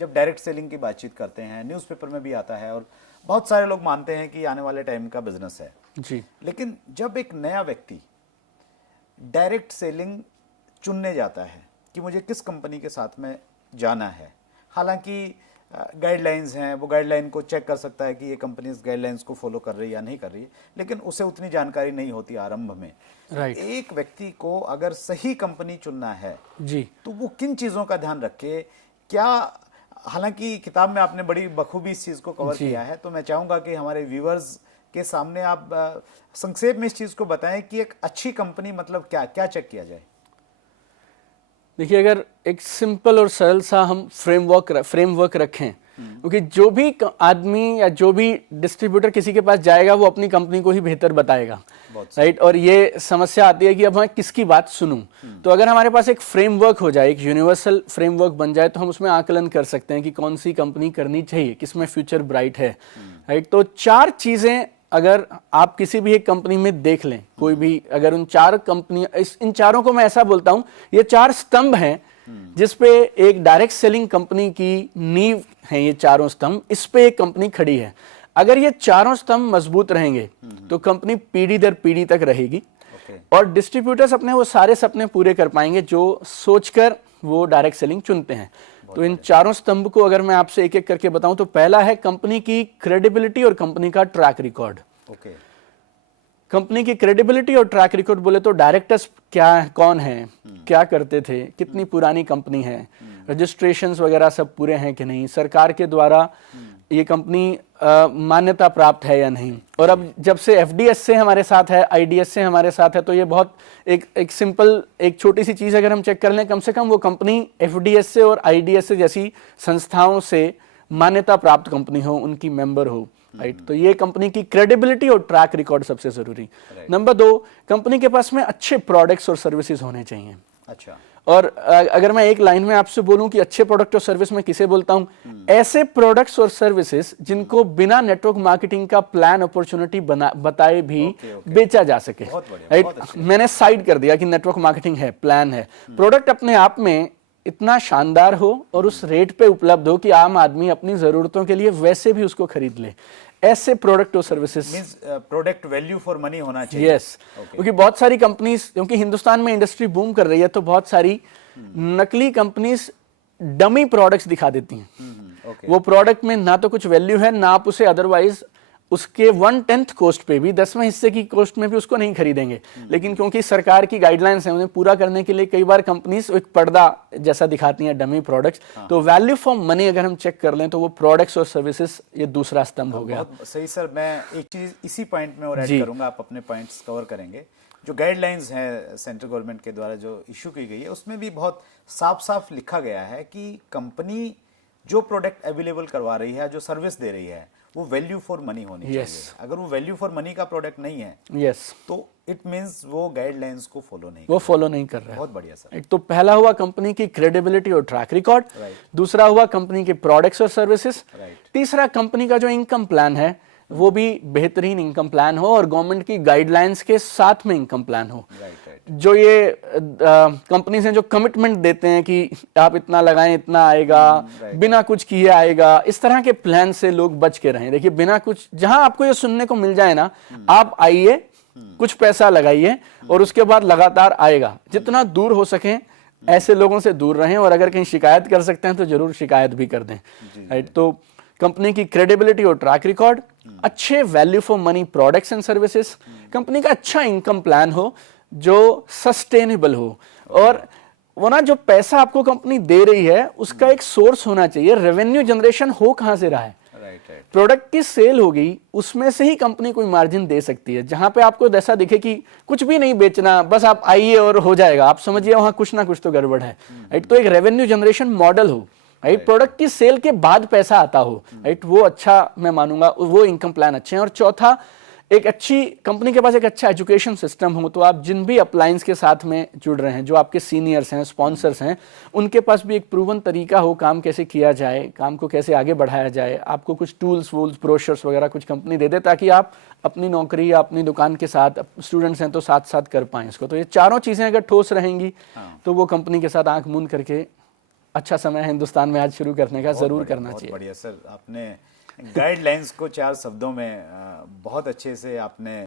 जब direct selling की बातचीत करते हैं, न्यूज़पेपर में भी आता है और बहुत सारे लोग मानते हैं कि आने वाले टाइम का बिजनेस है जी। लेकिन जब एक नया व्यक्ति डायरेक्ट सेलिंग चुनने जाता है कि मुझे किस कंपनी के साथ में जाना है, हालांकि गाइडलाइंस हैं, वो गाइडलाइन को चेक कर सकता है कि ये कंपनी इस गाइडलाइंस को फॉलो कर रही है या नहीं कर रही है, लेकिन उसे उतनी जानकारी नहीं होती आरंभ में। राइट। एक व्यक्ति को अगर सही कंपनी चुनना है जी। तो वो किन चीज़ों का ध्यान रखे? क्या, हालांकि किताब में आपने बड़ी बखूबी इस चीज़ को कवर किया है, तो मैं चाहूँगा कि हमारे व्यूअर्स के सामने आप संक्षेप में इस चीज़ को बताएं कि एक अच्छी कंपनी मतलब क्या क्या चेक किया जाए। देखिए, अगर एक सिंपल और सरल सा हम फ्रेमवर्क रखें, क्योंकि जो भी आदमी या जो भी डिस्ट्रीब्यूटर किसी के पास जाएगा वो अपनी कंपनी को ही बेहतर बताएगा, राइट। और ये समस्या आती है कि अब मैं किसकी बात सुनूं। तो अगर हमारे पास एक फ्रेमवर्क हो जाए, एक यूनिवर्सल फ्रेमवर्क बन जाए, तो हम उसमें आकलन कर सकते हैं कि कौन सी कंपनी करनी चाहिए, किसमें फ्यूचर ब्राइट है, राइट। तो 4 चीजें अगर आप किसी भी एक कंपनी में देख लें, कोई भी, अगर उन 4 कंपनी, इन चारों को मैं ऐसा बोलता हूं, ये 4 स्तंभ हैं जिसपे एक डायरेक्ट सेलिंग कंपनी की नींव है। ये चारों स्तंभ, इस पे एक कंपनी खड़ी है। अगर ये चारों स्तंभ मजबूत रहेंगे तो कंपनी पीढ़ी दर पीढ़ी तक रहेगी और डिस्ट्रीब्यूटर्स अपने वो सारे सपने पूरे कर पाएंगे जो सोचकर वो डायरेक्ट सेलिंग चुनते हैं। तो इन चारों स्तंभ को अगर मैं आपसे एक एक करके बताऊं, तो पहला है कंपनी की क्रेडिबिलिटी और कंपनी का ट्रैक रिकॉर्ड। कंपनी की क्रेडिबिलिटी और ट्रैक रिकॉर्ड बोले तो डायरेक्टर्स क्या, कौन है, क्या करते थे, कितनी पुरानी कंपनी है, रजिस्ट्रेशंस वगैरह सब पूरे हैं कि नहीं, सरकार के द्वारा ये कंपनी मान्यता प्राप्त है या नहीं। और अब जब से एफडीएस से हमारे साथ है, आईडीएस से हमारे साथ है, तो ये बहुत एक सिंपल, एक छोटी सी चीज अगर हम चेक कर लें, कम से कम वो कंपनी एफडीएस से और आईडीएस से जैसी संस्थाओं से मान्यता प्राप्त कंपनी हो, उनकी मेंबर हो, राइट। तो ये कंपनी की क्रेडिबिलिटी और ट्रैक रिकॉर्ड सबसे जरूरी। नंबर 2, कंपनी के पास में अच्छे प्रोडक्ट्स और सर्विसेज होने चाहिए। अच्छा। और अगर मैं एक लाइन में आपसे बोलूं कि अच्छे प्रोडक्ट और सर्विस में किसे बोलता हूं, ऐसे प्रोडक्ट्स और सर्विसेज जिनको बिना नेटवर्क मार्केटिंग का प्लान अपॉर्चुनिटी बताए भी बेचा जा सके, राइट। मैंने साइड कर दिया कि नेटवर्क मार्केटिंग है, प्लान है, प्रोडक्ट अपने आप में इतना शानदार हो और उस रेट पे उपलब्ध हो कि आम आदमी अपनी जरूरतों के लिए वैसे भी उसको खरीद ले। ऐसे प्रोडक्ट और services, product value for money होना चाहिए। यस। क्योंकि बहुत सारी कंपनीज, क्योंकि हिंदुस्तान में इंडस्ट्री बूम कर रही है, तो बहुत सारी नकली कंपनीज डमी प्रोडक्ट्स दिखा देती हैं। वो प्रोडक्ट में ना तो कुछ वैल्यू है, ना आप उसे अदरवाइज उसके 1/10 कॉस्ट पे भी, 10वें हिस्से की कॉस्ट में भी उसको नहीं खरीदेंगे। लेकिन क्योंकि सरकार की गाइडलाइंस है, उन्हें पूरा करने के लिए कई बार कंपनीज एक पर्दा जैसा दिखाती हैं, डमी प्रोडक्ट्स। तो वैल्यू फॉर मनी अगर हम चेक कर लें तो वो प्रोडक्ट्स और सर्विसेज, ये दूसरा स्तंभ हो गया। बहुत सही सर, मैं एक चीज इसी पॉइंट में और ऐड करूंगा, आप अपने पॉइंट्स कवर करेंगे। जो गाइडलाइंस हैं सेंट्रल गवर्नमेंट के द्वारा जो इशू की गई है, उसमें भी बहुत साफ साफ लिखा गया है कि कंपनी जो प्रोडक्ट अवेलेबल करवा रही है, जो सर्विस दे रही है, वो वैल्यू फॉर मनी होनी चाहिए। अगर वो वैल्यू फॉर मनी का प्रोडक्ट नहीं है, तो इट मींस वो गाइडलाइंस को फॉलो नहीं कर रहा है। बहुत बढ़िया सर। तो पहला हुआ कंपनी की क्रेडिबिलिटी और ट्रैक रिकॉर्ड, दूसरा हुआ कंपनी के प्रोडक्ट्स और सर्विसेज, तीसरा कंपनी का जो इनकम प्लान है वो भी बेहतरीन इनकम प्लान हो और गवर्नमेंट की गाइडलाइंस के साथ में इनकम प्लान हो। जो ये कंपनीज हैं जो कमिटमेंट देते हैं कि आप इतना लगाएं इतना आएगा, बिना कुछ किए आएगा, इस तरह के प्लान से लोग बच के रहें। देखिए, बिना कुछ, जहां आपको ये सुनने को मिल जाए ना, आप आइए, कुछ पैसा लगाइए और उसके बाद लगातार आएगा। जितना दूर हो सके ऐसे लोगों से दूर रहें, और अगर कहीं शिकायत कर सकते हैं तो जरूर शिकायत भी कर दें, राइट। तो कंपनी की क्रेडिबिलिटी और ट्रैक रिकॉर्ड, अच्छे value for money products and services, company का अच्छा इनकम प्लान हो जो सस्टेनेबल हो, और वो ना जो पैसा आपको कंपनी दे रही है उसका एक सोर्स होना चाहिए। रेवेन्यू जनरेशन हो कहां से रहा है, प्रोडक्ट की सेल होगी, उसमें से ही कंपनी कोई मार्जिन दे सकती है। जहां पे आपको ऐसा दिखे कि कुछ भी नहीं बेचना, बस आप आइए और हो जाएगा, आप समझिए वहां कुछ ना कुछ तो गड़बड़ है, राइट। तो एक रेवेन्यू जनरेशन मॉडल हो, राइट, प्रोडक्ट की सेल के बाद पैसा आता हो, राइट, वो अच्छा मैं मानूंगा, वो इनकम प्लान अच्छे हैं। और चौथा, एक अच्छी कंपनी के पास एक अच्छा एजुकेशन सिस्टम हो, तो आप जिन भी अप्लायंस के साथ में जुड़ रहे हैं, जो आपके सीनियर्स हैं, स्पॉन्सर्स हैं, उनके पास भी एक प्रूवन तरीका हो, काम कैसे किया जाए, काम को कैसे आगे बढ़ाया जाए। आपको कुछ टूल्स वूल्स ब्रोशर्स वगैरह कुछ कंपनी दे दे, ताकि आप अपनी नौकरी या अपनी दुकान के साथ, स्टूडेंट्स हैं तो साथ साथ कर पाएं इसको। तो ये चारों चीजें अगर ठोस रहेंगी तो वो कंपनी के साथ आंख मूंद करके अच्छा समय है हिंदुस्तान में आज शुरू करने का, जरूर करना बहुत चाहिए। बढ़िया सर, आपने गाइडलाइंस को 4 शब्दों में बहुत अच्छे से आपने